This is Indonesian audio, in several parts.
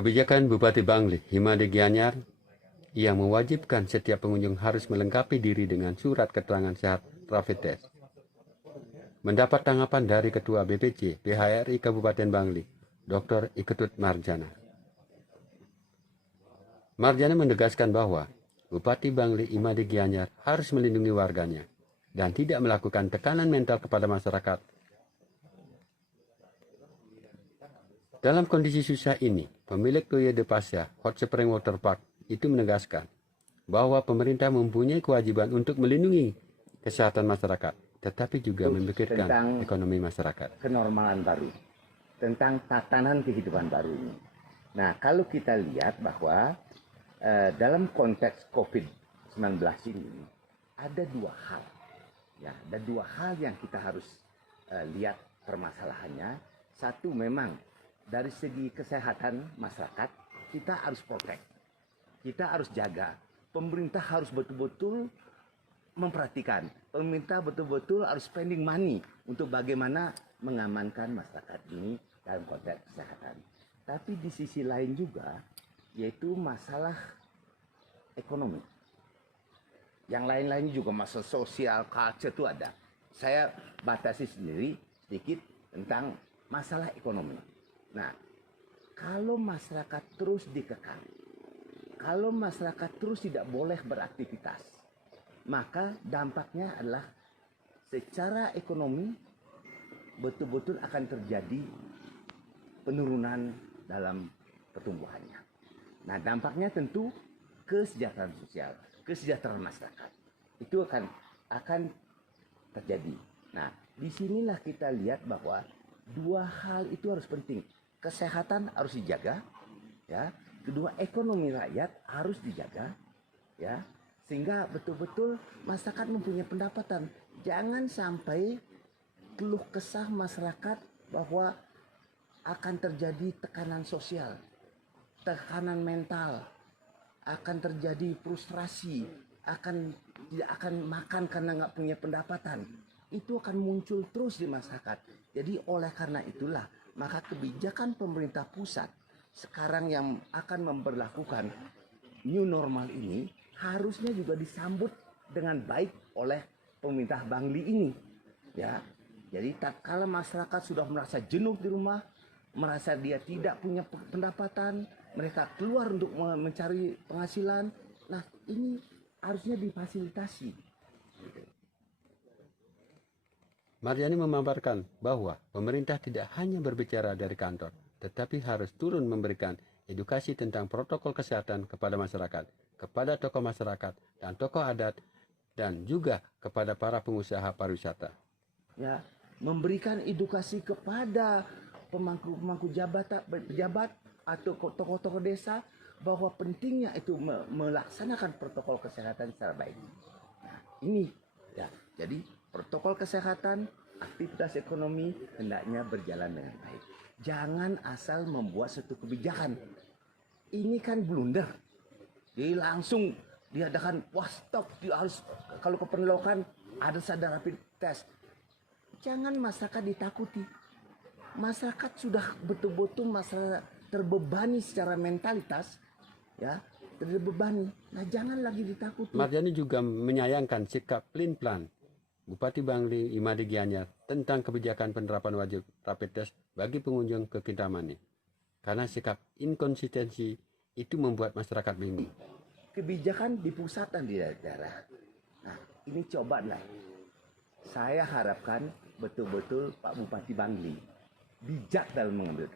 Kebijakan Bupati Bangli, Himade Gianyar, yang mewajibkan setiap pengunjung harus melengkapi diri dengan surat keterangan sehat rapid test, mendapat tanggapan dari Ketua BPC PHRI Kabupaten Bangli, Dr. Iketut Marjana. Marjana menegaskan bahwa Bupati Bangli Himade Gianyar harus melindungi warganya dan tidak melakukan tekanan mental kepada masyarakat. Dalam kondisi susah ini, pemilik Loye de Pasya Hot Spring Water Park itu menegaskan bahwa pemerintah mempunyai kewajiban untuk melindungi kesehatan masyarakat, tetapi juga memikirkan ekonomi masyarakat. Kenormalan baru, tentang tatanan kehidupan baru ini. Nah, kalau kita lihat bahwa dalam konteks COVID-19 ini ada dua hal, ya, ada dua hal yang kita harus lihat permasalahannya. Satu, memang dari segi kesehatan masyarakat kita harus protect, kita harus jaga. Pemerintah harus betul-betul memperhatikan, pemerintah betul-betul harus spending money untuk bagaimana mengamankan masyarakat ini dalam konteks kesehatan. Tapi di sisi lain juga, yaitu masalah ekonomi. Yang lain-lain juga masalah sosial, culture itu ada. Saya batasi sendiri sedikit tentang masalah ekonomi. Nah, kalau masyarakat terus dikekang, kalau masyarakat terus tidak boleh beraktivitas, maka dampaknya adalah secara ekonomi betul-betul akan terjadi penurunan dalam pertumbuhannya. Nah, dampaknya tentu kesejahteraan sosial, kesejahteraan masyarakat itu akan terjadi. Nah, disinilah kita lihat bahwa dua hal itu harus penting. Kesehatan harus dijaga, ya. Kedua, ekonomi rakyat harus dijaga, ya. Sehingga betul-betul masyarakat mempunyai pendapatan. Jangan sampai keluh kesah masyarakat bahwa akan terjadi tekanan sosial, tekanan mental, akan terjadi frustrasi, tidak akan makan karena nggak punya pendapatan. Itu akan muncul terus di masyarakat. Jadi oleh karena itulah, maka kebijakan pemerintah pusat sekarang yang akan memberlakukan new normal ini harusnya juga disambut dengan baik oleh pemerintah Bangli ini, ya. Jadi tatkala masyarakat sudah merasa jenuh di rumah, merasa dia tidak punya pendapatan, mereka keluar untuk mencari penghasilan. Nah, ini harusnya difasilitasi. Marjani memaparkan bahwa pemerintah tidak hanya berbicara dari kantor, tetapi harus turun memberikan edukasi tentang protokol kesehatan kepada masyarakat, kepada tokoh masyarakat dan tokoh adat, dan juga kepada para pengusaha pariwisata. Ya, memberikan edukasi kepada pemangku pejabat atau tokoh-tokoh desa bahwa pentingnya itu melaksanakan protokol kesehatan secara baik. Nah, ini ya, jadi protokol kesehatan, aktivitas ekonomi hendaknya berjalan dengan baik. Jangan asal membuat satu kebijakan. Ini kan blunder. Jadi langsung diadakan, wah stop, dia harus kalau keperluan ada sadar rapid test. Jangan masyarakat ditakuti. Masyarakat sudah betul-betul masyarakat terbebani secara mentalitas, ya, terbebani. Nah, jangan lagi ditakuti. Marjani juga menyayangkan sikap pelin-pelan Bupati Bangli Himade Gianyar tentang kebijakan penerapan wajib rapid test bagi pengunjung ke Kintamani. Karena sikap inkonsistensi itu membuat masyarakat bingung. Kebijakan di pusat dan di daerah. Nah, ini cobalah. Saya harapkan betul-betul Pak Bupati Bangli bijak dalam mengambil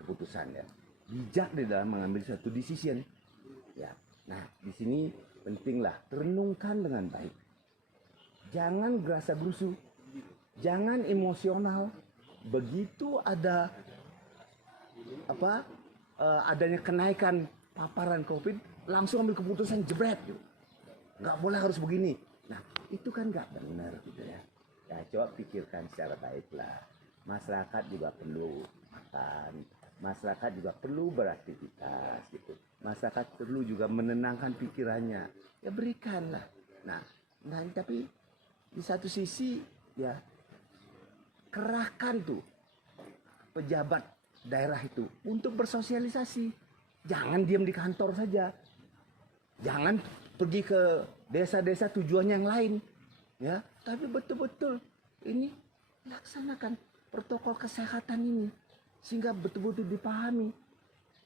keputusan, ya. Bijak di dalam mengambil satu decision. Ya. Nah, di sini pentinglah renungkan dengan baik. Jangan gerasa gerusu, jangan emosional. Begitu ada adanya kenaikan paparan COVID, langsung ambil keputusan jebret. Nggak boleh harus begini. Nah, itu kan nggak benar gitu ya. Ya, coba pikirkan secara baiklah. Masyarakat juga perlu makan, masyarakat juga perlu beraktivitas gitu. Masyarakat perlu juga menenangkan pikirannya. Ya berikanlah. Nah tapi di satu sisi ya kerahkan tuh pejabat daerah itu untuk bersosialisasi. Jangan diam di kantor saja. Jangan pergi ke desa-desa tujuan yang lain. Ya, tapi betul-betul ini laksanakan protokol kesehatan ini sehingga betul-betul dipahami.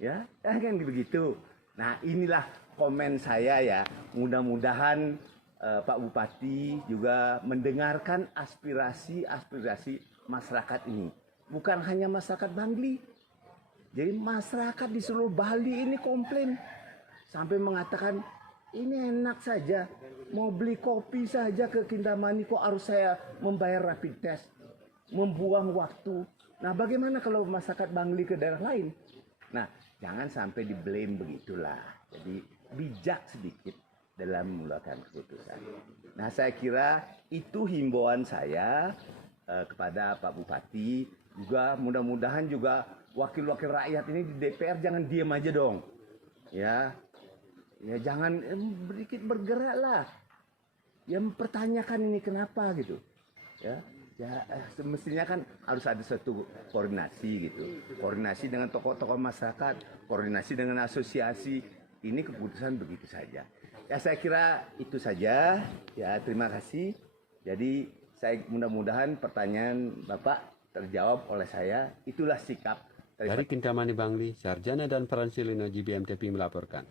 Ya, kan begitu. Nah, inilah komen saya ya. Mudah-mudahan Pak Bupati juga mendengarkan aspirasi masyarakat ini. Bukan hanya masyarakat Bangli. Jadi masyarakat di seluruh Bali ini komplain. Sampai mengatakan, ini enak saja. Mau beli kopi saja ke Kintamani kok harus saya membayar rapid test. Membuang waktu. Nah, bagaimana kalau masyarakat Bangli ke daerah lain? Nah, jangan sampai di blame begitulah. Jadi bijak sedikit dalam mengeluarkan keputusan. Nah, saya kira itu himbauan saya kepada Pak Bupati. Juga mudah-mudahan juga wakil-wakil rakyat ini di DPR jangan diam aja dong. Ya jangan sedikit bergeraklah. Ya mempertanyakan ini kenapa gitu. Ya semestinya kan harus ada suatu koordinasi gitu. Koordinasi dengan tokoh-tokoh masyarakat, koordinasi dengan asosiasi. Ini keputusan begitu saja. Ya saya kira itu saja. Ya terima kasih. Jadi saya mudah-mudahan pertanyaan Bapak terjawab oleh saya. Itulah sikap dari Kintamani Bangli, Sarjana dan Peran Silino GBMTP melaporkan.